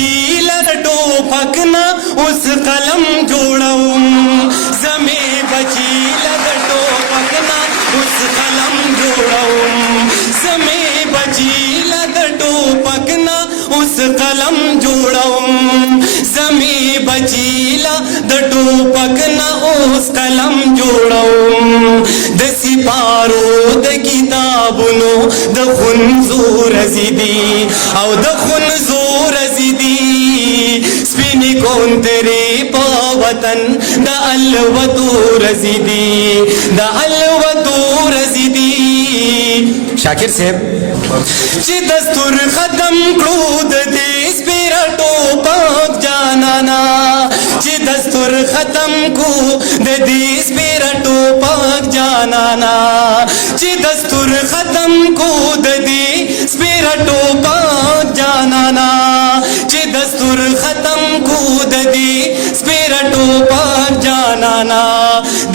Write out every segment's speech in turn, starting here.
بچی لټو پکنا اوس قلم جوړوم زمي بچی لټو پکنا اوس قلم جوړوم زمي بچی لټو پکنا اوس قلم جوړوم زمي بچی لټو پکنا اوس قلم جوړوم د سپارو د کتابونو د خنزور زیدي او د خنزور زیدي سپینی کون تیری پا وطن دا الوطو رزیدی دا الوطو رزیدی شاکر صاحب چی دستور ختم کرو دا دیس پیرا ٹوپک جانانا چی دستور ختم کو دا دیس پیرا ٹوپک جانانا چی دستور ختم کو دا دیس پیرا ٹوپک جانانا چی دستور ختم کو ددی سپیرا ٹوپک جانانا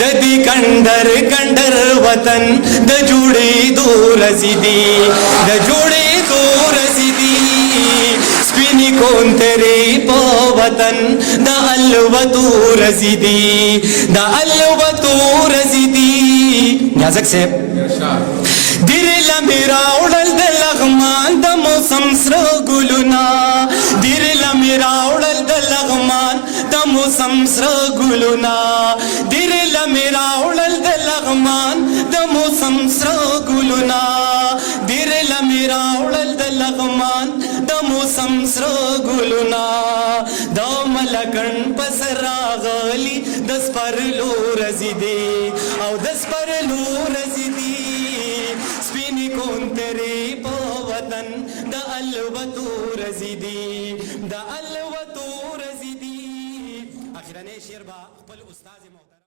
ددی کنڈر کنڈر وطن د جوڑی دو رزیدی د جوڑی دو رزیدی سپینی کون تیری پا وطن دا الوطو رزیدی دا الوطو رزیدی نیازک صاحب دیر لمیرا اڑل د لغمان د موسم سر گلونا دیر لمیرا اڑل د لغمان د موسم سر گلونا دیر لمیرا اڑل د لغمان د موسم سر گلونا دیر لمیرا اڑل د لغمان د موسم سر گلونا د ملکن پس راغلی د سپرلو رزیدی او د سپرلو رزیدی سپینی کون تیری پا وطن دا الوطو رزیدی دا الوطو رزیدی. آخرانه شیر با خپل استاد